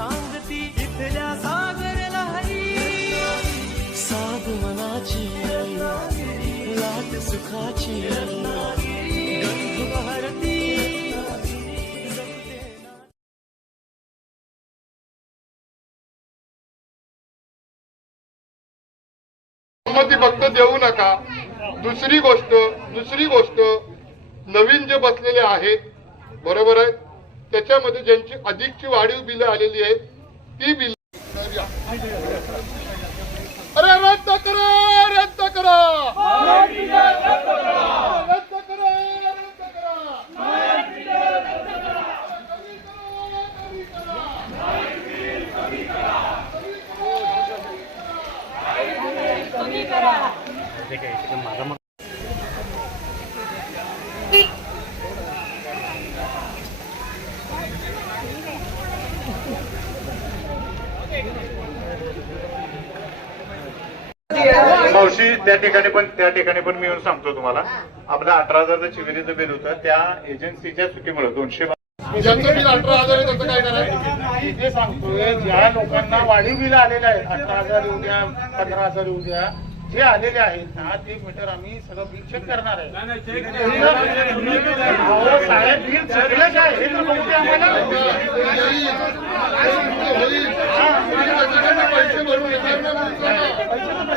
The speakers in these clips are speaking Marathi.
सांगती इथल्या सागर लहरी साध मनाची लाट सुखाची फक्त देऊ नका. दुसरी गोष्ट दुसरी गोष्ट नवीन जे बसलेले आहेत बरोबर आहे? त्याच्यामध्ये ज्यांची अधिकची वाढीव बिलं आलेली आहेत ती बिल अरे रद्द करा रद्द करा. रद्द करा रद्द करा. मावशी त्या ठिकाणी पण त्या ठिकाणी पण मी येऊन सांगतो तुम्हाला. आपलं अठरा हजारचं चिविरीचं बिल होतं. त्या एजन्सीच्या चुकीमुळे दोनशे ज्यांचं बिल अठरा हजार आहे त्याचं काय करायचं? मी ते सांगतोय ज्या लोकांना वाढीव बिल आलेले आहेत अठरा हजार येऊ द्या पंधरा हजार येऊ द्या जे आलेले आहेत ना ते मीटर आम्ही सगळं बिल चेक करणार आहे. साहेब बिल आहे हे तर बघू द्या आम्हाला. पैसे भरून येणार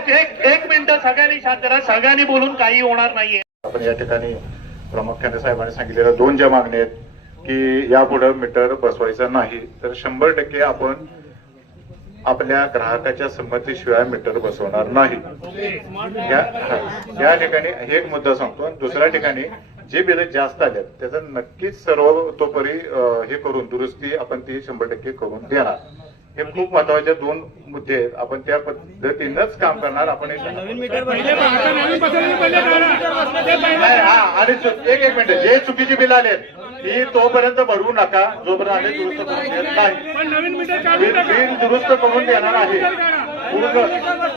एक एक मिनिट सगळ्यांनी शांत राहा. सगळ्यांनी बोलून काही होणार नाहीये. आपण या ठिकाणी प्रामुख्याने साहेबांनी सांगितलेल्या दोन ज्या मागण्या आहेत की यापुढे मीटर बसवायचं नाही तर शंभर टक्के आपण आपल्या ग्राहकाच्या संमतीशिवाय मीटर बसवणार नाही. या या ठिकाणी हे एक मुद्दा सांगतो. आणि दुसऱ्या ठिकाणी जे बिल जास्त आले त्याचा नक्कीच सर्व तोपरी हे करून दुरुस्ती आपण ती शंभर टक्के करून देणार. हे खूप महत्त्वाचे दोन मुद्दे आहेत. आपण त्या पद्धतीनंच काम करणार. आपण हा, आणि एक एक मिनिट. जे चुकीची बिल आले ती तोपर्यंत भरू नका. जोपर्यंत आले दुरुस्त करून देत नाही. बिल बिल दुरुस्त करून देणार आहे. पूर्ण